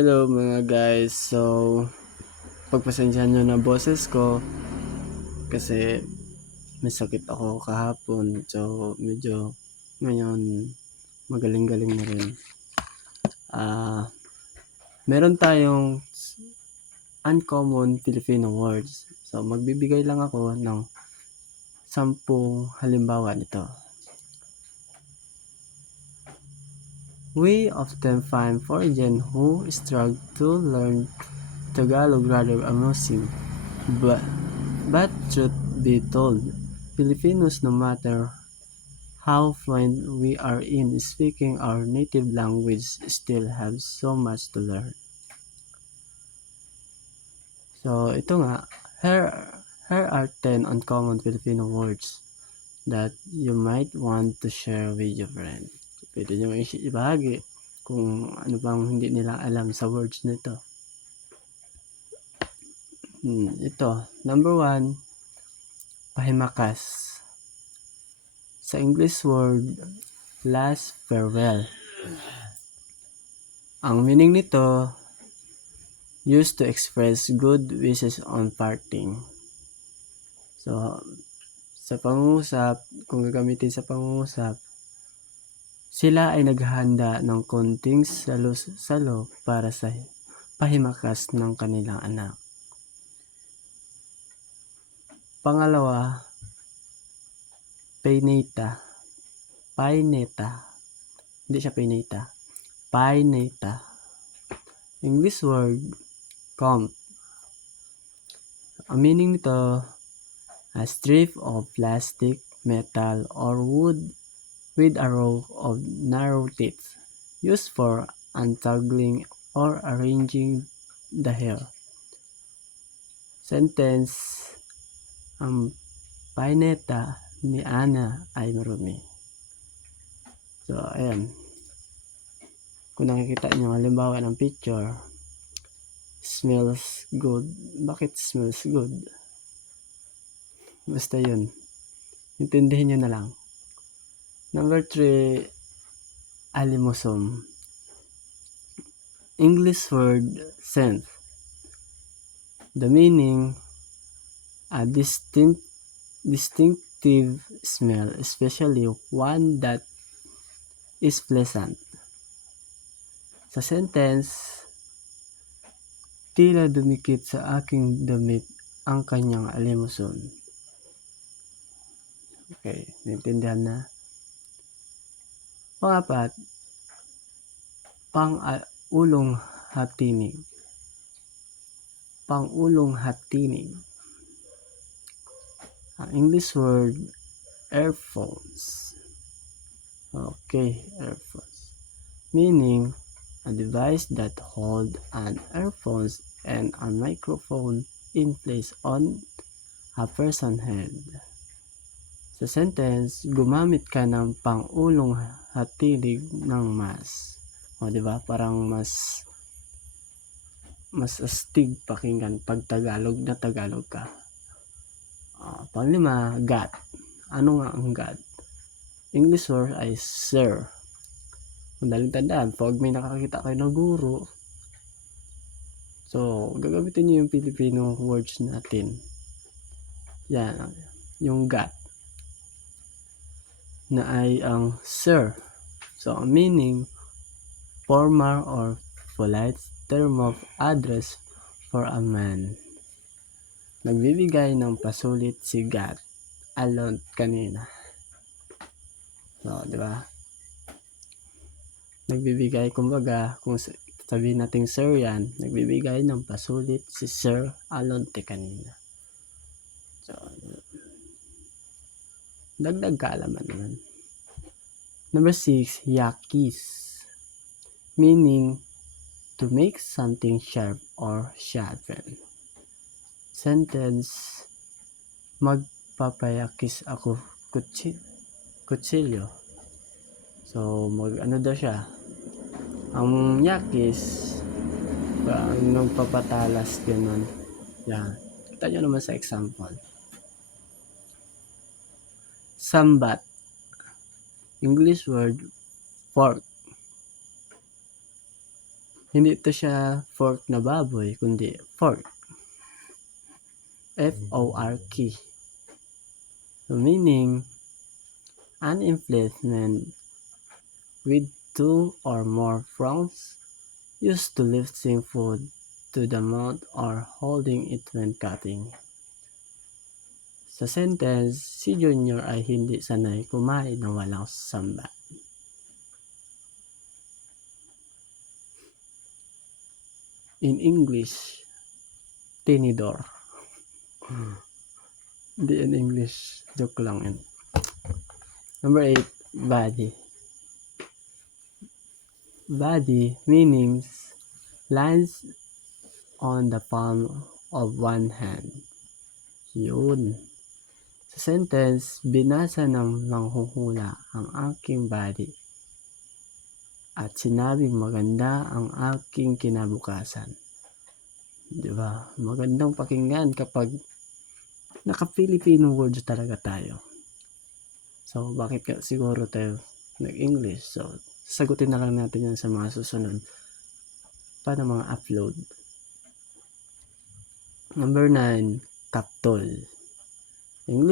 Hello mga guys. So, pagpasensyahan nyo na boses ko kasi may sakit ako kahapon. So, medyo ngayon magaling-galing na rin. Meron tayong uncommon Filipino words. So, magbibigay lang ako ng 10 halimbawa nito. We often find foreigners who struggle to learn Tagalog rather amusing. But truth be told, Filipinos, no matter how fluent we are in speaking our native language, still have so much to learn. So, ito nga, here are 10 uncommon Filipino words that you might want to share with your friend. Pwede nyo ibahagi kung ano bang hindi nila alam sa words nito. Ito, number 1, pahimakas. Sa English word, last farewell. Ang meaning nito, used to express good wishes on parting. So, sa pangungusap, kung gagamitin sa pangungusap, sila ay naghahanda ng konting salo para sa pahimakas ng kanilang anak. Pangalawa, paineta. Hindi siya paineta. English word, comb. Ang meaning nito, a strip of plastic, metal, or wood with a row of narrow teeth used for untangling or arranging the hair. Sentence, ang paineta ni Ana ay marumi. So, ayan. Kung nakikita nyo, halimbawa ng picture, smells good. Bakit smells good? Basta yun. Intindihin nyo na lang. Number 3, alimusum. English word, scent. The meaning, a distinctive smell, especially one that is pleasant. Sa sentence, tila dumikit sa aking damit ang kanyang alimuson. Okay, naintindihan na. Pang-4, pang-ulong hatinig. Pang-ulong hatinig. Ang English word, earphones. Okay, earphones. Meaning, a device that hold an earphones and a microphone in place on a person's head. Sa sentence, gumamit ka ng pang-ulong hatilig ng mas. O, diba? Parang mas astig pakinggan pag Tagalog na Tagalog ka. Pang-5, God. Ano nga ang God? English word ay sir. Madaling tandaan, pag may nakakita kayo na guro, so, gagamitin nyo yung Filipino words natin. Yan, yung God na ay ang sir. So, ang meaning, formal or polite term of address for a man. Nagbibigay ng pasulit si God alone kanina. So, di ba? Nagbibigay, kumbaga, kung sabihin natin sir yan, nagbibigay ng pasulit si Sir Alonte kanina. So, dagdag kaalaman naman. Number 6, yakis. Meaning, to make something sharp or sharpen. Sentence, magpapayakis ako kutsilyo. So, ano daw siya? Ang yakis, nagpapatalas, ganun. Yan. Kita nyo naman sa example. Sambat. English word, fork. Hindi to siya fork na baboy, kundi fork. F-O-R-K. So meaning, an implement with two or more prongs used to lifting food to the mouth or holding it when cutting. Sa sentence, si Junior ay hindi sanay kumain ng walang samba. In English, tinidor. Hindi in English, joke lang yun. Number 8, body. Body meanings lines on the palm of one hand. Yun. Sa sentence, binasa ng manghuhula ang aking body at sinabing maganda ang aking kinabukasan. Diba? Magandang pakinggan kapag naka-Filipino words talaga tayo. So, bakit ka siguro tayo nag-English? So, sagutin na lang natin yan sa mga susunod pa ng mga upload. Number 9, kaptol. English.